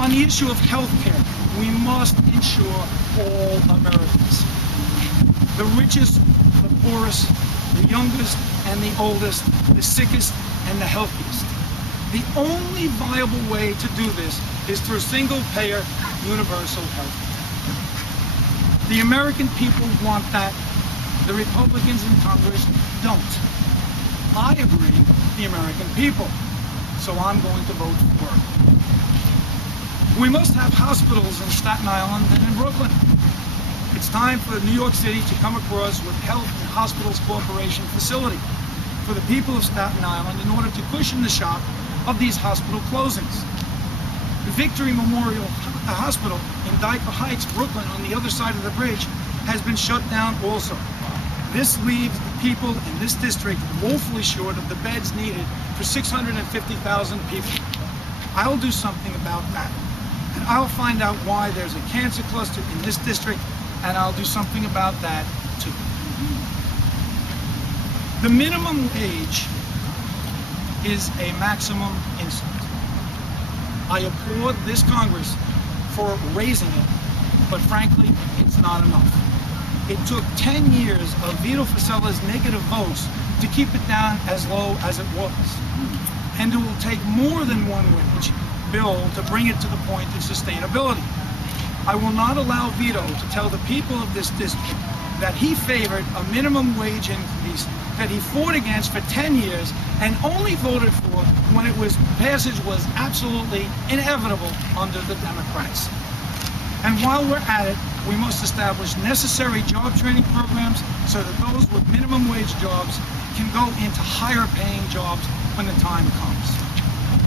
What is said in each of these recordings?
On the issue of health care, we must ensure all Americans, the richest, the poorest, the youngest and the oldest, the sickest and the healthiest. The only viable way to do this is through single-payer universal health care. The American people want that. The Republicans in Congress don't. I agree with the American people, so I'm going to vote for it. We must have hospitals in Staten Island and in Brooklyn. It's time for New York City to come across with Health and Hospitals Corporation facility for the people of Staten Island in order to cushion the shock of these hospital closings. The Victory Memorial Hospital in Dyker Heights, Brooklyn, on the other side of the bridge, has been shut down also. This leaves the people in this district woefully short of the beds needed for 650,000 people. I'll do something about that. And I'll find out why there's a cancer cluster in this district, and I'll do something about that too. The minimum wage is a maximum insult. I applaud this Congress for raising it, but frankly, it's not enough. It took 10 years of Vito Fosella's negative votes to keep it down as low as it was. And it will take more than one wage bill to bring it to the point of sustainability. I will not allow Vito to tell the people of this district that he favored a minimum wage increase that he fought against for 10 years and only voted for when passage was absolutely inevitable under the Democrats. And while we're at it, we must establish necessary job training programs so that those with minimum wage jobs can go into higher paying jobs when the time comes.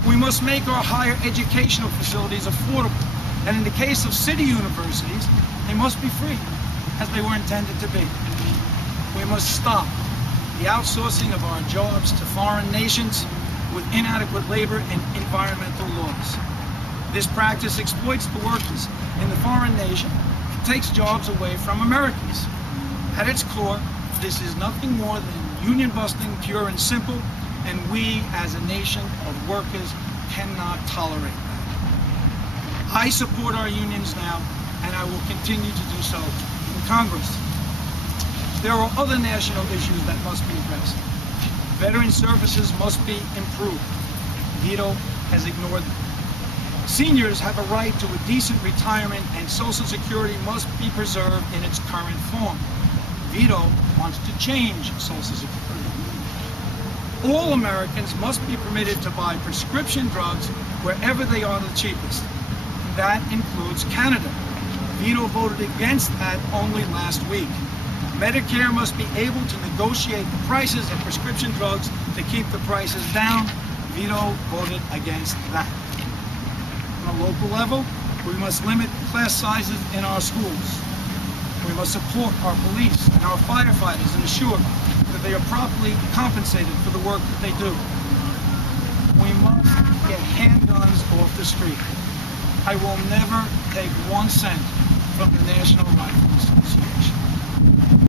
We must make our higher educational facilities affordable, and in the case of city universities, they must be free, as they were intended to be. We must stop the outsourcing of our jobs to foreign nations with inadequate labor and environmental laws. This practice exploits the workers in the foreign nation and takes jobs away from Americans. At its core, this is nothing more than union busting, pure and simple, and we as a nation of workers cannot tolerate that. I support our unions now, and I will continue to do so in Congress. There are other national issues that must be addressed. Veteran services must be improved. Vito has ignored them. Seniors have a right to a decent retirement, and Social Security must be preserved in its current form. Vito wants to change Social Security. All Americans must be permitted to buy prescription drugs wherever they are the cheapest. That includes Canada. Vito voted against that only last week. Medicare must be able to negotiate the prices of prescription drugs to keep the prices down. Vito voted against that. On a local level, we must limit class sizes in our schools. We must support our police and our firefighters and ensure that they are properly compensated for the work that they do. We must get handguns off the street. I will never take 1 cent from the National Rifle Association.